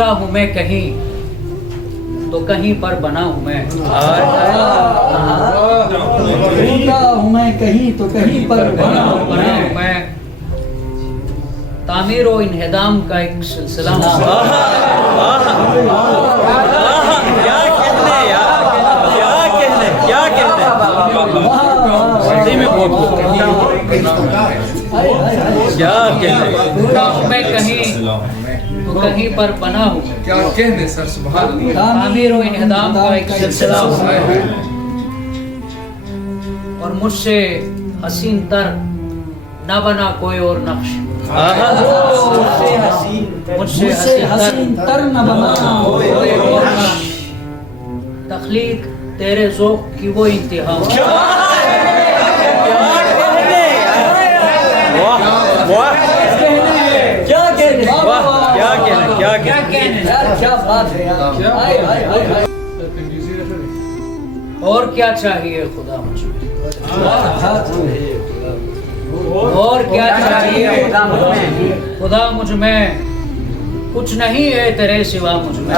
टूटा हूँ मैं कहीं तो कहीं पर बना हूँ मैं। टूटा हूँ मैं कहीं तो कहीं पर बना हूँ मैं। तामीर व इन्हिदाम का एक सिलसिला टूटा हूँ मैं कहीं तो कहीं पर बना हूँ। क्या कहने सर, सुभान अल्लाह। तामीर व इन्हिदाम का एक सिलसिला और मुझसे हसीन तर न बना कोई और नक्श। मुझसे हसीन तर न बना कोई और नक्श। तख्लीक तेरे ज़ौक़ की वो इंतहा। क्या बात है यार। और क्या चाहिए खुदा मुझे, और क्या चाहिए खुदा मुझ में, कुछ नहीं है तेरे सिवा मुझ में।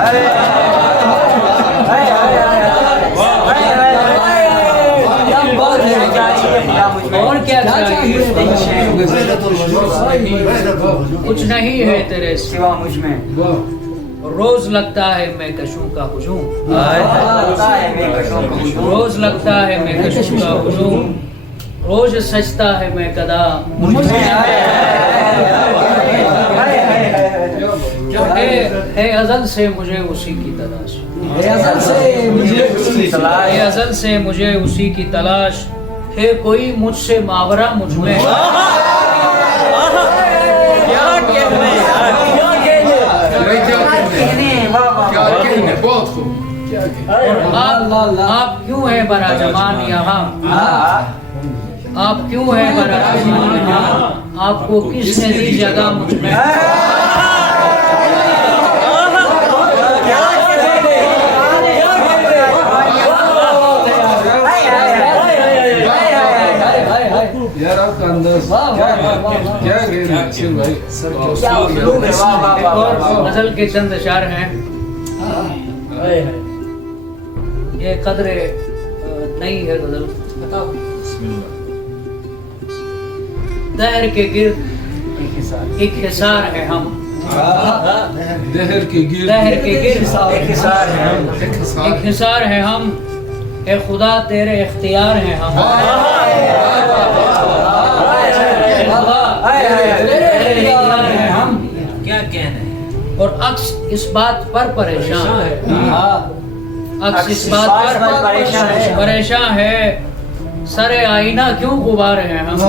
और क्या चाहिए, कुछ नहीं है तेरे सिवा मुझ में। रोज लगता है मैं कशूं का हुजूम, रोज लगता है मैं कशूं का हुजूम, रोज सजता है मैं कदा है अज़ल से मुझे उसी की तलाश, है अज़ल से मुझे उसी की तलाश, है कोई मुझसे मावरा मुझ में। आप क्यों है बरा जमान यहाँ, आप क्यों है बरा जमान यहाँ, आपको किसने दी जगह मुझ में। यार आपका अंदाज क्या भाई सर, गजल के चंद अशार हैं। ये कदरे नहीं है गजल, बताओ। दहर के गिर्द एक हिसार है हम, दहर के गिर्द एक हिसार है हम, ए खुदा तेरे इख्तियार हैं हम। क्या कहने। और अक्स इस बात पर परेशान है, अक्स इस बात पर परेशान है, सरे आईना क्यों गुबार हैं हम।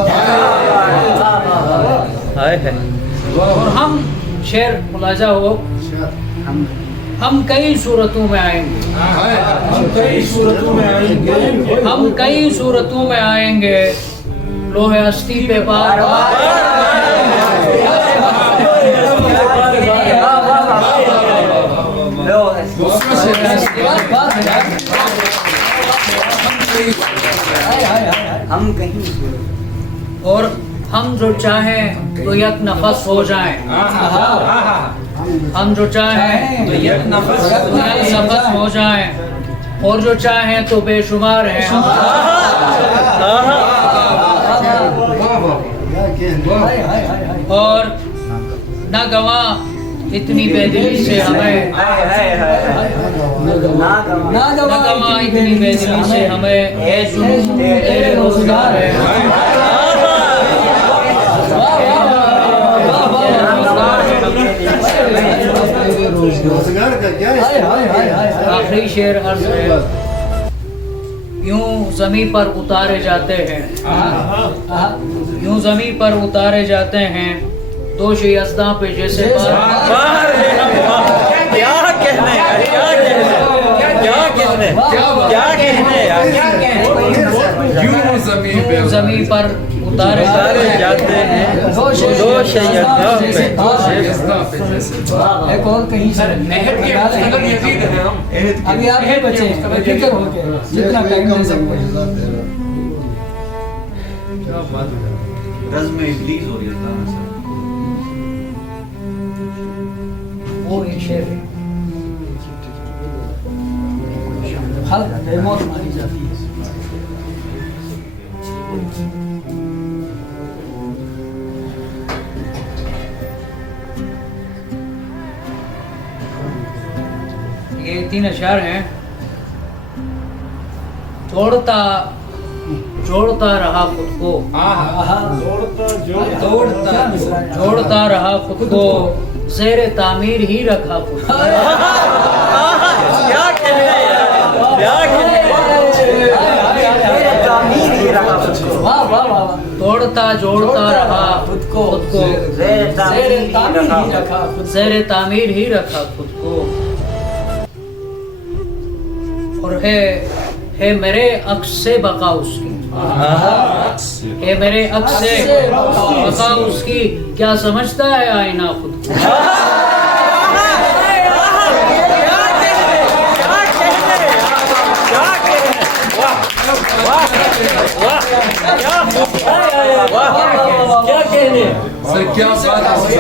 और हम शेर मुलाजा हो, हम कई सूरतों में आएंगे, हम कई सूरतों में आएंगे, हम कई सूरतों में आएंगे, लोहे हस्ती पे बार हम कहीं और हम जो चाहें तो यक नफस हो जाएं, हम जो चाहें तो यक नफस हो जाएं, और जो चाहें तो बेशुमार हैं हम। और न गवा इतनी बेदिली से हमें, न गवा इतनी बेदिली से हमें, तेरे रोजगार है। आखिरी शेर अर्ज है, यूं ज़मीं पर उतारे जाते हैं, यूं ज़मीं पर उतारे जाते हैं, दोष यज़दा पे जैसे ज़मीं पर उतारे जाते हैं, दोष यज़दा पे। एक और कहीं से अभी आप ही बचे, फिक्र हो गया जितना टाइम दे सकते हैं। रज़्म इब्लीस हो रही है वो शेर है। खल्क बेमौत मानी जाती है। ये 3 अशआर हैं। जोड़ता रहा खुद को, जोड़ता रहा खुद को, ज़ेरे तामीर ही रखा खुद को। क्या कहने क्या कहने वाह वाह वाह। जोड़ता रहा खुद को, ज़ेरे तामीर ही रखा खुद को। ज़ेरे तामीर ही रखा खुद को। और है मेरे अक्स से बका उसकी, है मेरे अक्स से बका उसकी, क्या समझता है आईना खुद को। क्या कहने सर क्या बात है।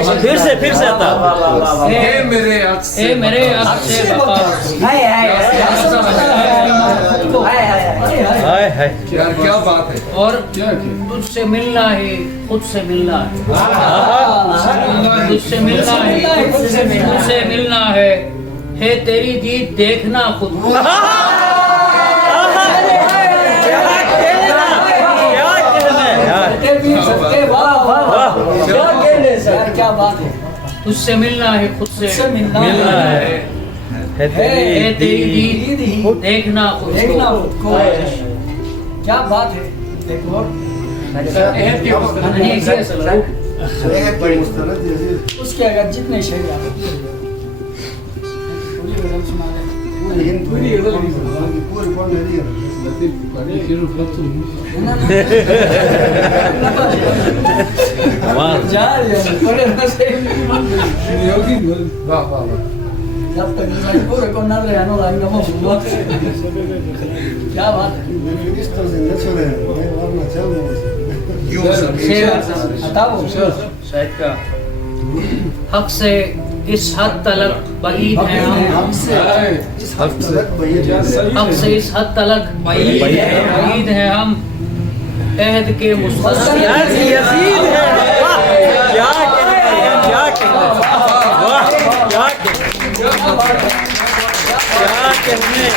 फिर से आता हे मेरे अक्स हे मेरे अक्स से बका उसकी। हाय हाय यार क्या बात है। और क्या किया? तुझसे मिलना है खुद से मिलना है, तुझसे मिलना है तुझसे मिलना है तेरी दीद देखना खुद को। क्या बात है। तुझसे मिलना है खुद से मिलना है तेरी दीद देखना खुद देखना को। खुद को। क्या बात है। देखो उसके अगर जितने शेर आप पूरी गजल सुना दें। जा बड़े मजे वाह वाह वाह। जब तक पूरे को ना ले आनो लाएंगे वो क्या बात है। बताओ शायद का हक से इस हद तलक बईद हैं हम, हक से इस हद तलक बईद हैं हम, अहद के मुस्तक़बिल। यजीद है। क्या कहने क्या कहने वाह क्या कहने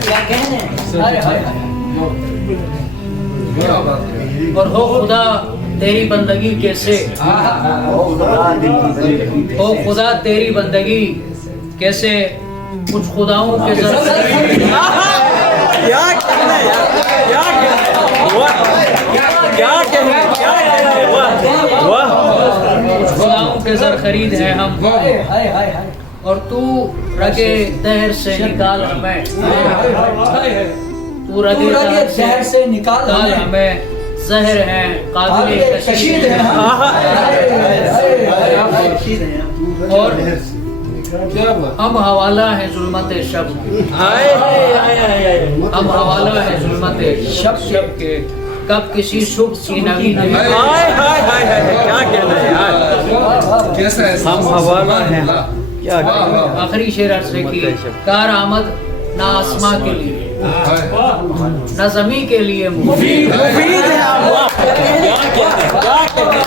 क्या कहने। अरे हाय हाय। क्या बात है। और हो खुदा तेरी बंदगी कैसे, हो खुदा तेरी बंदगी कैसे, कुछ खुदाओं के क्या कहने क्या कहने क्या कहने वाह कुछ खुदाओं के जर खरीद है हम, हाय हाय हाय हाय। और तू रगे दहर से निकाल हमें, तू रगे दहर शहर से निकाल हमें, जहर है काबिल कशीद है हम। और क्या बात। हम हवाला है जुल्मत शब के, हाय हाय हाय हाय हम हवाला है जुल्मत शब के, कब किसी शुभ की नवी नहीं। हाय हाय हाय हाय क्या कहना है यार। कैसा है। हम हवाला हैं। क्या वाह वाह। आखिरी शेर अर्ज है कि कार आमद ना आसमां के लिए न ज़मीं के लिए मुफीद मुफीद है। क्या कहने क्या कहने